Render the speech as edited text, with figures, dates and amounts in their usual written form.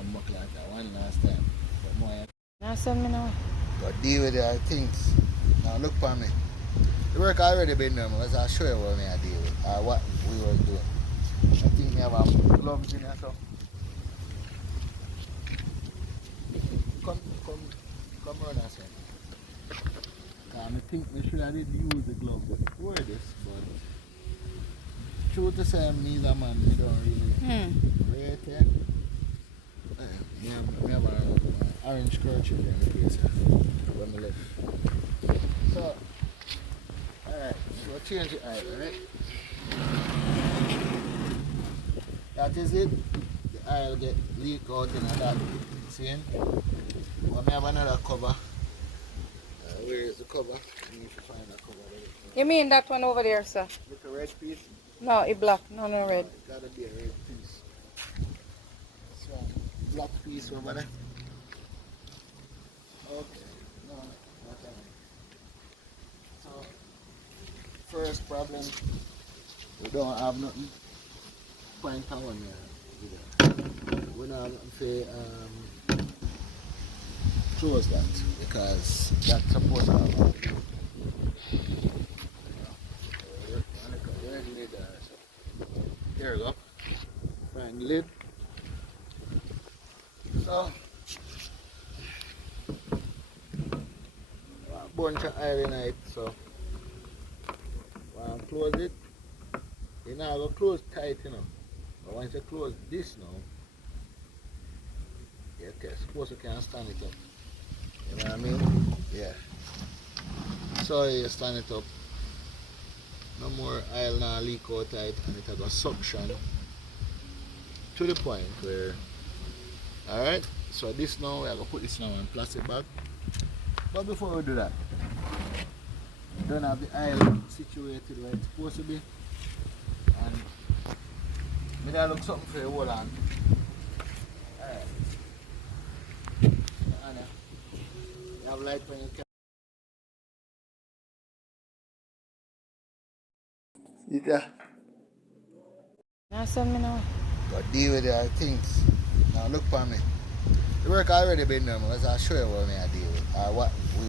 come back like that one last time. But more Now send me now. but deal with the things. Now look for me. The work already been done, but I'll show you what I deal with or what we were doing. I think we have gloves in here, so come run us in. I think we should have did use the glove before this, but true to say, me as a man, we don't really rate it. We have an orange kerchief in the place when we left. So, alright, so change it out, alright? That is it. The aisle get leak out in that. See? But I have another cover. Where is the cover? I need to find a cover. You mean that one over there, sir? Look, a red piece? No, it black, no red. It gotta be a red piece. So, black piece over there. Okay. No, not that one. So, first problem, we don't have nothing. Point that one there. We don't have nothing for close that because that's supposed to have there we go. Find the lid. So a bunch of oil in it, so when I close it, you know I go close tight, you know. But once you close this now, you can suppose you can stand it up. You know what I mean? Yeah. So you stand it up. No more oil now leak out tight and it has a suction to the point where alright, so this now we are going to put this now in plastic bag. But before we do that, we don't have the oil situated where it's supposed to be, and we gotta look something for you hold on. Alright. Anna, you have light when you can. Yeah. Now send me now. But deal with the things. Now look for me. The work already been done, but I'll show you what I deal with or what we